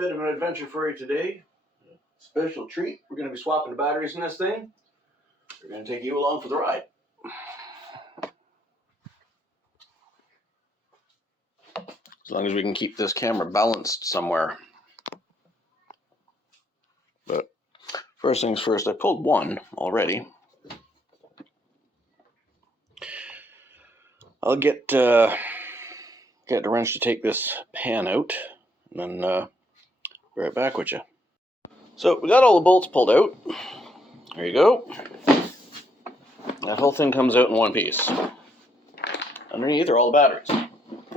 bit of an adventure for you today. Special treat. We're going to be swapping the batteries in this thing. We're going to take you along for the ride. As long as we can keep this camera balanced somewhere. But first things first, I pulled one already. I'll get the wrench to take this pan out, and then be right back with you. So we got all the bolts pulled out. There you go. That whole thing comes out in one piece. Underneath are all the batteries.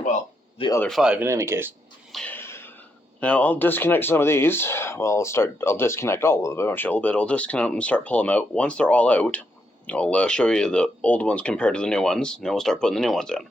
Well, the other 5 in any case. Now I'll disconnect some of these. Well, I'll disconnect all of them eventually, but I'll disconnect them and start pulling them out. Once they're all out, I'll show you the old ones compared to the new ones, and then we'll start putting the new ones in.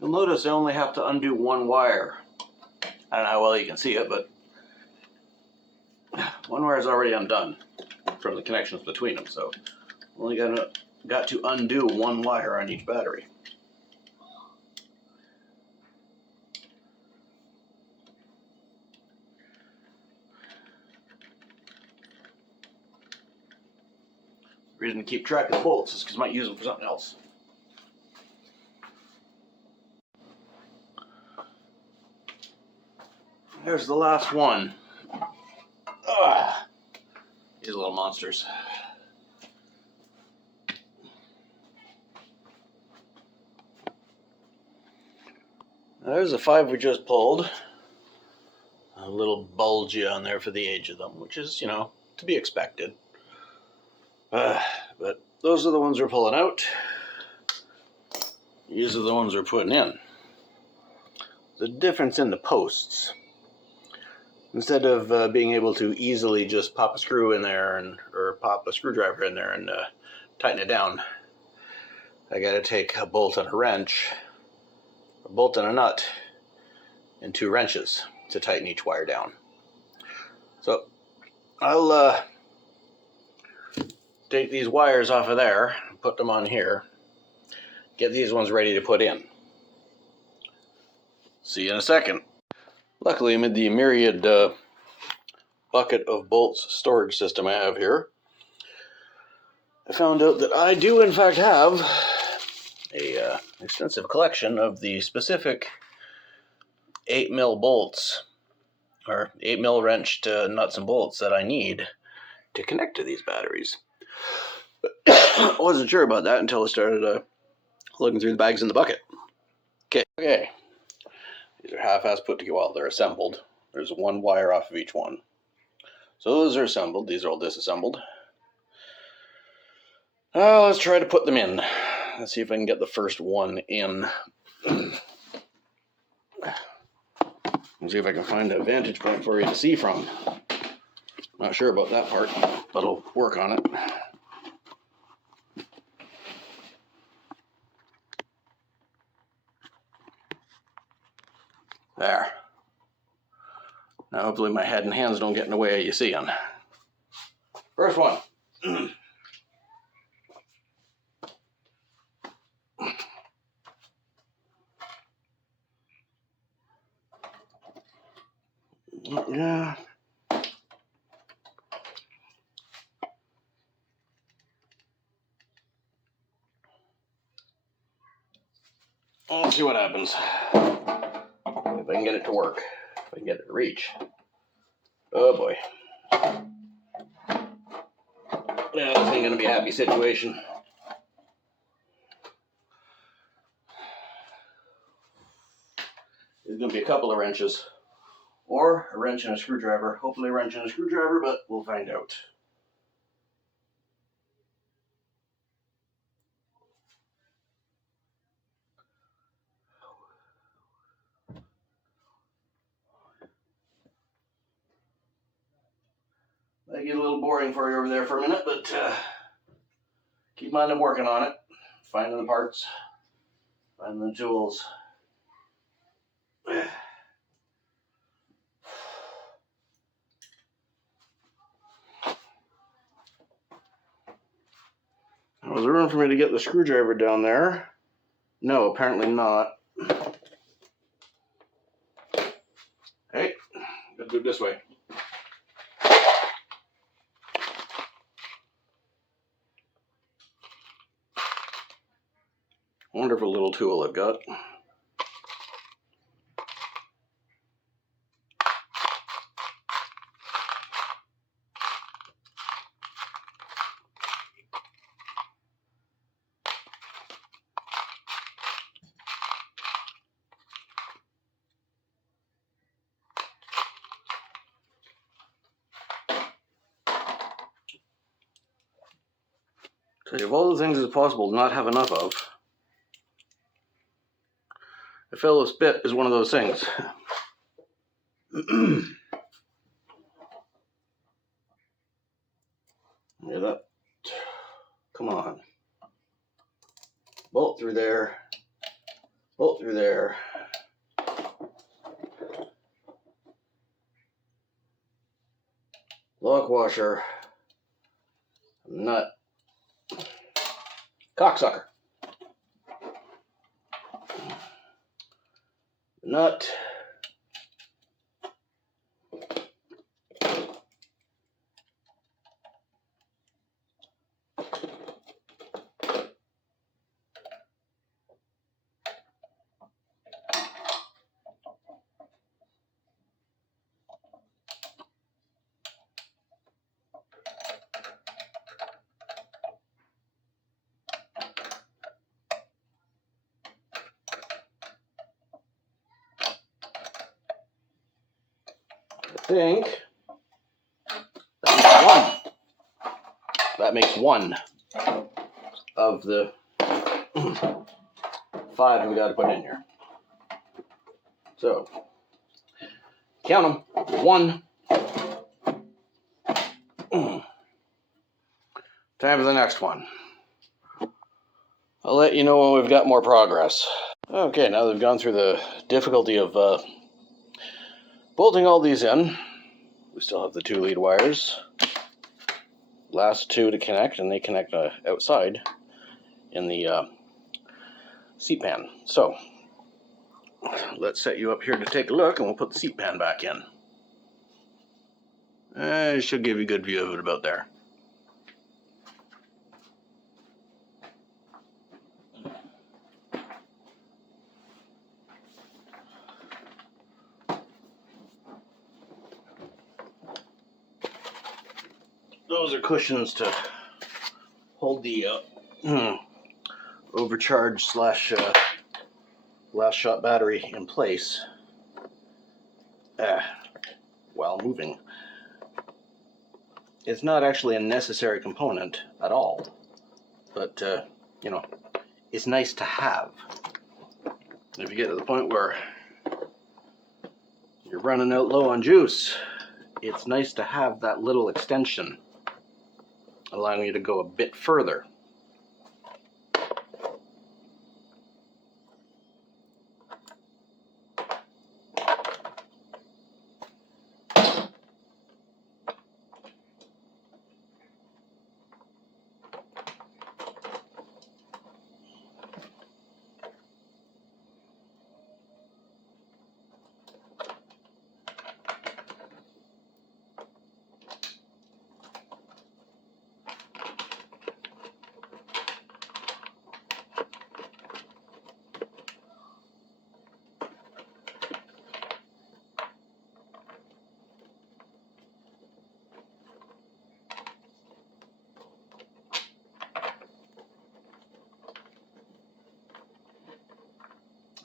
You'll notice I only have to undo one wire. I don't know how well you can see it, but one wire is already undone from the connections between them, so only got to undo one wire on each battery. The reason to keep track of the bolts is because I might use them for something else. There's the last one. These little monsters. There's the 5 we just pulled. A little bulgy on there for the age of them, which is, to be expected. But those are the ones we're pulling out. These are the ones we're putting in. The difference in the posts. Instead of being able to easily just pop a screw in there or pop a screwdriver in there and tighten it down, I got to take a bolt and a wrench, a bolt and a nut, and 2 wrenches to tighten each wire down. So I'll take these wires off of there, put them on here, get these ones ready to put in. See you in a second. Luckily, amid the myriad bucket of bolts storage system I have here, I found out that I do in fact have a extensive collection of the specific 8mm bolts, or 8mm wrenched nuts and bolts that I need to connect to these batteries. I wasn't sure about that until I started looking through the bags in the bucket. Okay. These are half-assed put together. Well, they're assembled. There's 1 wire off of each one. So those are assembled. These are all disassembled. Let's try to put them in. Let's see if I can get the first one in. Let's see if I can find a vantage point for you to see from. Not sure about that part, but I'll work on it. There. Now hopefully my head and hands don't get in the way of you seeing. First one. Yeah. Let's see what happens. If I can get it to work. If I can get it to reach. Oh boy. Yeah, this ain't gonna be a happy situation. There's gonna be a couple of wrenches. Or a wrench and a screwdriver. Hopefully a wrench and a screwdriver, but we'll find out. Might get a little boring for you over there for a minute, but keep in mind I'm working on it. Finding the parts, finding the tools. Was there room for me to get the screwdriver down there? No, apparently not. Hey, gotta do it this way. Wonderful little tool I've got. Tell you, of all the things it's possible to not have enough of, a fellow's bit is one of those things. Yeah, that. Come on. Bolt through there. Bolt through there. Lock washer. Nut. Cocksucker. Nut. I think that makes one of the 5 we got to put in here. So count them. 1. Time for the next one. I'll let you know when we've got more progress. Okay, now that we've gone through the difficulty of bolting all these in, we still have the 2 lead wires. Last 2 to connect, and they connect outside in the seat pan. So let's set you up here to take a look, and we'll put the seat pan back in. It should give you a good view of it about there. Those are cushions to hold the overcharged slash last shot battery in place while moving. It's not actually a necessary component at all, but you know, it's nice to have. If you get to the point where you're running out low on juice, it's nice to have that little extension allowing you to go a bit further.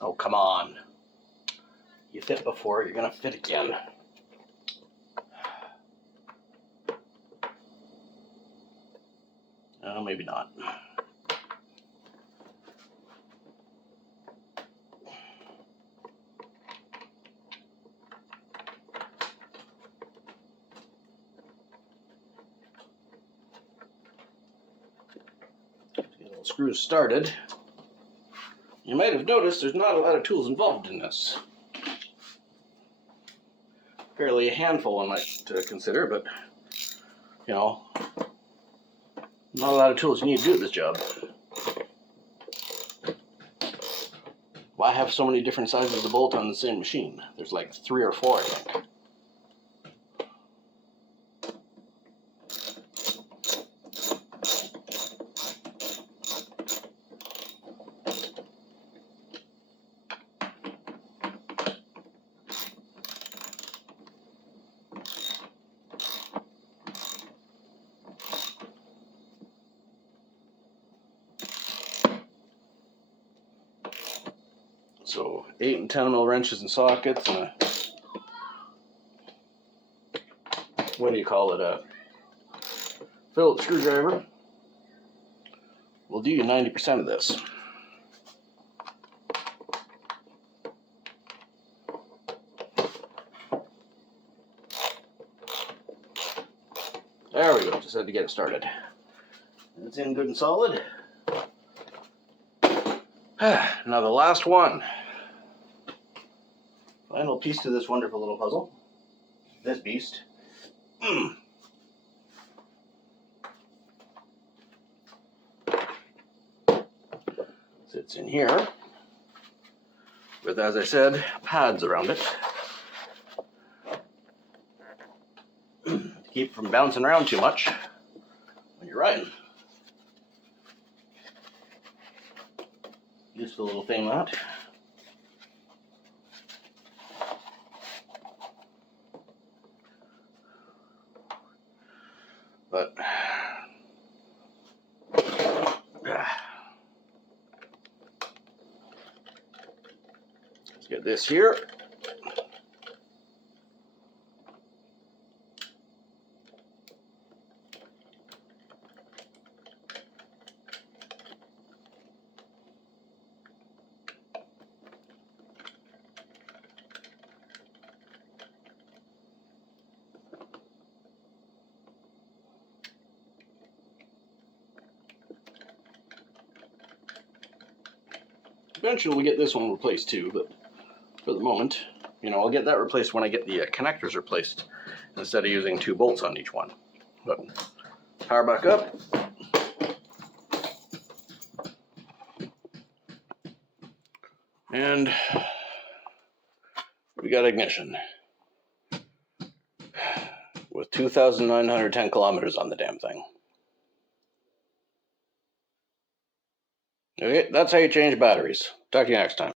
Oh, come on. You fit before, you're gonna fit again. Maybe not. Get the little screws started. You might have noticed there's not a lot of tools involved in this. Fairly a handful, I might consider, but you know, not a lot of tools you need to do this job. Why have so many different sizes of bolt on the same machine? There's like 3 or 4, I think. So 8 and 10 mil wrenches and sockets, and what do you call it? A Phillips screwdriver will do you 90% of this. There we go. Just had to get it started. It's in good and solid. Now the last one. Final piece to this wonderful little puzzle. This beast. Sits in here with, as I said, pads around it. To keep from bouncing around too much when you're riding. Useful little thing, that. But let's get this here. Eventually we'll get this one replaced too, but for the moment, I'll get that replaced when I get the connectors replaced instead of using 2 bolts on each one. But power back up. And we got ignition with 2,910 kilometers on the damn thing. Okay, that's how you change batteries. Talk to you next time.